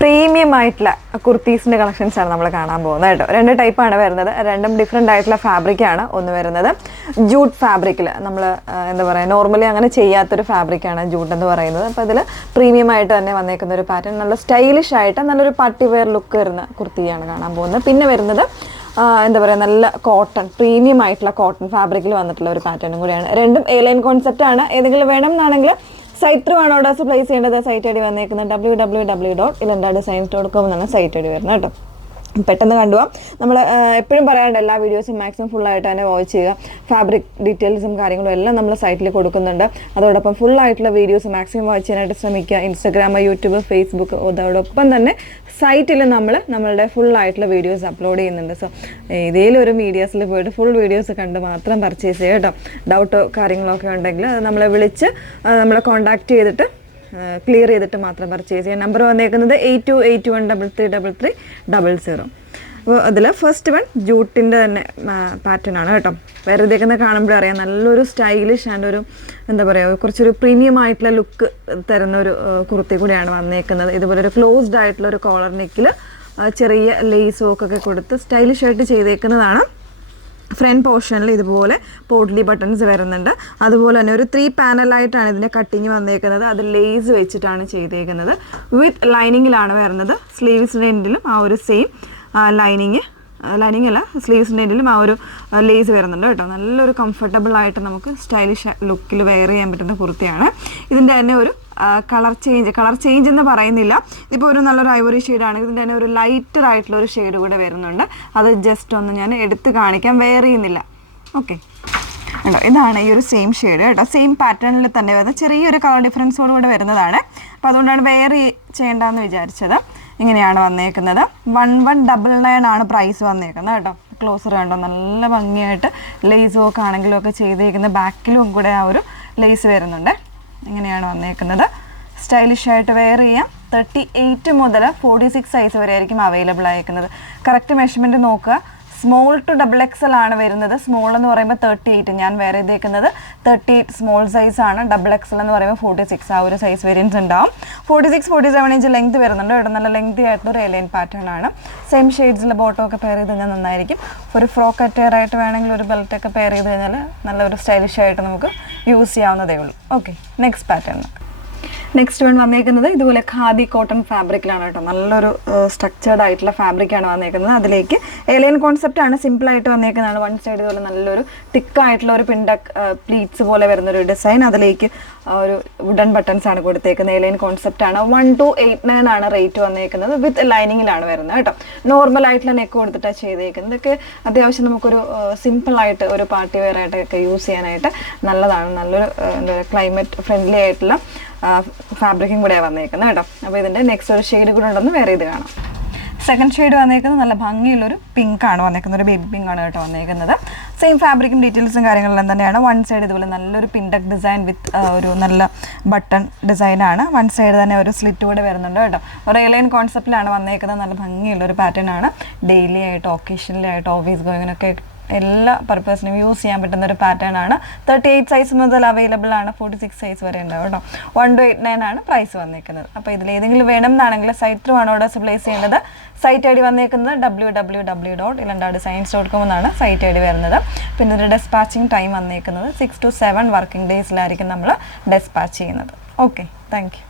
Premium ആയിട്ടുള്ള കുർത്തീസിൻ്റെ കളക്ഷൻസാണ് നമ്മൾ കാണാൻ പോകുന്നത് കേട്ടോ. രണ്ട് ടൈപ്പാണ് വരുന്നത്, രണ്ടും ഡിഫറെൻ്റ് ആയിട്ടുള്ള ഫാബ്രിക്കാണ്. ഒന്ന് വരുന്നത് ജൂട്ട് ഫാബ്രിക്കിൽ, നമ്മൾ എന്താ പറയുക നോർമലി അങ്ങനെ ചെയ്യാത്തൊരു ഫാബ്രിക്കാണ് ജൂട്ട് എന്ന് പറയുന്നത്. അപ്പോൾ അതിൽ പ്രീമിയം ആയിട്ട് തന്നെ വന്നേക്കുന്ന ഒരു പാറ്റേൺ, നല്ല സ്റ്റൈലിഷ് ആയിട്ട് നല്ലൊരു പാർട്ടി വെയർ ലുക്ക് വരുന്ന കുർത്തിയാണ് കാണാൻ പോകുന്നത്. പിന്നെ വരുന്നത് എന്താ പറയുക നല്ല കോട്ടൺ, പ്രീമിയം ആയിട്ടുള്ള കോട്ടൺ ഫാബ്രിക്കിൽ വന്നിട്ടുള്ള ഒരു പാറ്റേണും കൂടിയാണ്. രണ്ടും എ ലൈൻ കോൺസെപ്റ്റാണ്. ഏതെങ്കിലും വേണം എന്നാണെങ്കിൽ സൈറ്റ് ത്രൂ ആണ് ഓർഡേഴ്സ് പ്ലേസ് ചെയ്യേണ്ടത്. സൈറ്റ് ഐ ഡി വന്നേക്കുന്നത് www.ilandadesigns.com എന്നാണ് സൈറ്റ് ഐ ഡി വരുന്നത് കേട്ടോ. പെട്ടെന്ന് കണ്ടുപോകാം. നമ്മൾ എപ്പോഴും പറയാറുണ്ട് എല്ലാ വീഡിയോസും മാക്സിമം ഫുള്ളായിട്ട് തന്നെ വാച്ച് ചെയ്യുക. ഫാബ്രിക് ഡീറ്റെയിൽസും കാര്യങ്ങളും എല്ലാം നമ്മൾ സൈറ്റിൽ കൊടുക്കുന്നുണ്ട്. അതോടൊപ്പം ഫുള്ളായിട്ടുള്ള വീഡിയോസ് മാക്സിമം വാച്ച് ചെയ്യാനായിട്ട് ശ്രമിക്കുക. ഇൻസ്റ്റാഗ്രാം, യൂട്യൂബ്, ഫേസ്ബുക്ക്, അതോടൊപ്പം തന്നെ സൈറ്റിൽ നമ്മളുടെ ഫുള്ളായിട്ടുള്ള വീഡിയോസ് അപ്ലോഡ് ചെയ്യുന്നുണ്ട്. സോ ഏതെങ്കിലും ഒരു മീഡിയാസിൽ പോയിട്ട് ഫുൾ വീഡിയോസ് കണ്ട് മാത്രം പർച്ചേസ് ചെയ്യുക കേട്ടോ. ഡൗട്ടോ കാര്യങ്ങളൊക്കെ ഉണ്ടെങ്കിൽ നമ്മളെ വിളിച്ച് നമ്മളെ കോൺടാക്റ്റ് ചെയ്തിട്ട് ക്ലിയർ ചെയ്തിട്ട് മാത്രം പർച്ചേസ് ചെയ്യാം. നമ്പർ വന്നേക്കുന്നത് 8281333300. അപ്പോൾ അതിൽ ഫസ്റ്റ് വൺ ജൂട്ടിൻ്റെ തന്നെ പാറ്റേൺ ആണ് കേട്ടോ. വേറെ ഇതേക്കുന്ന കാണുമ്പോഴേ അറിയാം നല്ലൊരു സ്റ്റൈലിഷ് ആൻഡ് ഒരു എന്താ പറയുക കുറച്ചൊരു പ്രീമിയം ആയിട്ടുള്ള ലുക്ക് തരുന്ന ഒരു കുർത്തി കൂടിയാണ് വന്നേക്കുന്നത്. ഇതുപോലെ ഒരു ക്ലോസ്ഡ് ആയിട്ടുള്ള ഒരു കോളർ നെക്കിൽ ചെറിയ ലേസ് വർക്കൊക്കെ കൊടുത്ത് സ്റ്റൈലിഷ് ആയിട്ട് ചെയ്തേക്കുന്നതാണ്. ഫ്രണ്ട് പോർഷനിൽ ഇതുപോലെ പോട്ട്ലി ബട്ടൺസ് വരുന്നുണ്ട്. അതുപോലെ തന്നെ ഒരു 3 പാനലായിട്ടാണ് ഇതിൻ്റെ കട്ടിങ് വന്നേക്കുന്നത്. അത് ലേസ് വെച്ചിട്ടാണ് ചെയ്തേക്കുന്നത്. വിത്ത് ലൈനിങ്ങിലാണ് വരുന്നത്. സ്ലീവ്സിൻ്റെ എൻഡിലും ആ ഒരു സെയിം ലൈനിങ് അല്ല, സ്ലീവ്സിൻ്റെ എൻഡിലും ആ ഒരു ലേസ് വരുന്നുണ്ട് കേട്ടോ. നല്ലൊരു കംഫർട്ടബിൾ ആയിട്ട് നമുക്ക് സ്റ്റൈലിഷ് ലുക്കിൽ വെയർ ചെയ്യാൻ പറ്റുന്ന കുർത്തിയാണ്. ഇതിൻ്റെ തന്നെ ഒരു കളർ ചേഞ്ച് എന്ന് പറയുന്നില്ല. ഇതിപ്പോൾ ഒരു നല്ലൊരു ഐവറി ഷെയ്ഡാണ്. ഇതിൻ്റെ തന്നെ ഒരു ലൈറ്റർ ആയിട്ടുള്ള ഒരു ഷെയ്ഡ് കൂടെ വരുന്നുണ്ട്. അത് ജസ്റ്റ് ഒന്ന് ഞാൻ എടുത്ത് കാണിക്കാം. വെയർ ചെയ്യുന്നില്ല. ഓക്കെ കേട്ടോ, ഇതാണ് ഈ ഒരു സെയിം ഷെയ്ഡ് കേട്ടോ. സെയിം പാറ്റേണിൽ തന്നെ വരുന്ന ചെറിയൊരു കളർ ഡിഫറൻസോട് കൂടെ വരുന്നതാണ്. അപ്പോൾ അതുകൊണ്ടാണ് വെയർ ചെയ്യേണ്ടതെന്ന് വിചാരിച്ചത്. ഇങ്ങനെയാണ് വന്നേക്കുന്നത്. 1199 ആണ് പ്രൈസ് വന്നേക്കുന്നത് കേട്ടോ. ക്ലോസർ കണ്ടോ, നല്ല ഭംഗിയായിട്ട് ലേസ് വർക്ക് ആണെങ്കിലും ഒക്കെ ചെയ്തേക്കുന്ന ബാക്കിലും കൂടെ ആ ഒരു ലേസ് വരുന്നുണ്ട്. ഇങ്ങനെയാണ് വന്നേക്കുന്നത്. സ്റ്റൈലിഷ് ആയിട്ട് വെയർ ചെയ്യാം. 38 മുതൽ 46 സൈസ് വരെ ആയിരിക്കും അവൈലബിൾ ആയിരിക്കുന്നത്. കറക്റ്റ് മെഷർമെൻറ്റ് നോക്കുക. സ്മോൾ ടു XXL ആണ് വരുന്നത്. സ്മോൾ എന്ന് പറയുമ്പോൾ 38, ഞാൻ വെയർ ചെയ്തേക്കുന്നത് 38 സ്മോൾ സൈസ് ആണ്. XXL എന്ന് പറയുമ്പോൾ 46, ആ ഒരു സൈസ് വേരിയൻസ് ഉണ്ടാവും. 46-47 ഇഞ്ച് ലെങ്ത് വരുന്നുണ്ട് കേട്ടോ. നല്ല ലെങ്തി ആയിട്ടുള്ള ഒരു ലൈൻ പാറ്റേൺ ആണ്. സെയിം ഷെയ്ഡ്സിൽ ബോട്ടം ഒക്കെ പെയർ ചെയ്ത് കഴിഞ്ഞാൽ നന്നായിരിക്കും. ഒരു ഫ്രോക്ക് അറ്റയർ ആയിട്ട് വേണമെങ്കിൽ ഒരു ബെൽറ്റൊക്കെ പെയർ ചെയ്ത് കഴിഞ്ഞാൽ നല്ലൊരു സ്റ്റൈലിഷ് ആയിട്ട് നമുക്ക് യൂസ് ചെയ്യാവുന്നതേ ഉള്ളൂ. Okay, next pattern. Next one വന്നേക്കുന്നത് ഇതുപോലെ ഖാദി കോട്ടൺ ഫാബ്രിക്കിലാണ് കേട്ടോ. നല്ലൊരു സ്ട്രക്ചേർഡ് ആയിട്ടുള്ള ഫാബ്രിക്കാണ് വന്നേക്കുന്നത്. അതിലേക്ക് എലൈൻ കോൺസെപ്റ്റ് ആണ്, സിമ്പിളായിട്ട് വന്നേക്കുന്നതാണ്. വൺ സൈഡ് ഇതുപോലെ നല്ലൊരു തിക്കായിട്ടുള്ള ഒരു പിൻഡക് പ്ലീറ്റ്സ് പോലെ വരുന്നൊരു ഡിസൈൻ. അതിലേക്ക് ഒരു വുഡൻ ബട്ടൺസ് ആണ് കൊടുത്തേക്കുന്നത്. എലൈൻ കോൺസെപ്റ്റ് ആണ്. 1289 ആണ് റേറ്റ് വന്നേക്കുന്നത്. വിത്ത് ലൈനിങ്ങിലാണ് വരുന്നത് കേട്ടോ. നോർമൽ ആയിട്ടുള്ള നെക്ക് കൊടുത്തിട്ടാണ് ചെയ്തേക്കുന്നത്. ഇതൊക്കെ അത്യാവശ്യം നമുക്കൊരു സിമ്പിളായിട്ട് ഒരു പാർട്ടി വെയർ ആയിട്ടൊക്കെ യൂസ് ചെയ്യാനായിട്ട് നല്ലതാണ്. നല്ലൊരു ക്ലൈമറ്റ് ഫ്രണ്ട്ലി ആയിട്ടുള്ള ഫാബ്രിക്കും കൂടെ വന്നേക്കുന്നത് കേട്ടോ. അപ്പോൾ ഇതിൻ്റെ നെക്സ്റ്റ് ഒരു ഷെയ്ഡ് കൂടെ ഉണ്ടെന്ന് വേറെ ഇത് കാണാം. സെക്കൻഡ് ഷെയ്ഡ് വന്നേക്കുന്നത് നല്ല ഭംഗിയുള്ളൊരു പിങ്ക് ആണ് വന്നേക്കുന്നത്. ഒരു ബേബി പിങ്ക് ആണ് കേട്ടോ വന്നേക്കുന്നത്. സെയിം ഫാബ്രിക്കും ഡീറ്റെയിൽസും കാര്യങ്ങളെല്ലാം തന്നെയാണ്. വൺ സൈഡ് ഇതുപോലെ നല്ലൊരു പിൻഡക് ഡിസൈൻ വിത്ത് ഒരു നല്ല ബട്ടൺ ഡിസൈനാണ്. വൺ സൈഡ് തന്നെ ഒരു സ്ലിറ്റ് കൂടെ വരുന്നുണ്ട് കേട്ടോ. ഒരു എലൈൻ കോൺസെപ്റ്റിലാണ് വന്നേക്കുന്നത്. നല്ല ഭംഗിയുള്ളൊരു പാറ്റേൺ ആണ്. ഡെയിലി ആയിട്ട്, ഒക്കേഷണലി ആയിട്ട്, ഓഫീസ് ഗോയിങ്ങിനൊക്കെ എല്ലാ പർപ്പസിനും യൂസ് ചെയ്യാൻ പറ്റുന്ന ഒരു പാറ്റേൺ ആണ്. 38 സൈസ് മുതൽ അവൈലബിൾ ആണ്. 46 സൈസ് വരെ ഉണ്ടാവും കേട്ടോ. 1289 ആണ് പ്രൈസ് വന്നേക്കുന്നത്. അപ്പോൾ ഇതിൽ ഏതെങ്കിലും വേണം എന്നാണെങ്കിൽ സൈറ്റ് ത്രൂ ആണ് ഓർഡേഴ്സ് പ്ലേസ് ചെയ്യേണ്ടത്. സൈറ്റ് ഐ ഡി വന്നേക്കുന്നത് www.ilandadesigns.com എന്നാണ് സൈറ്റ് ഐ ഡി വരുന്നത്. പിന്നെ ഇതിൻ്റെ ഡെസ്പാച്ചിങ് ടൈം വന്നേക്കുന്നത് 6 to 7 വർക്കിംഗ് ഡേയ്സിലായിരിക്കും നമ്മൾ ഡെസ്പാച്ച് ചെയ്യുന്നത്. Okay, thank you.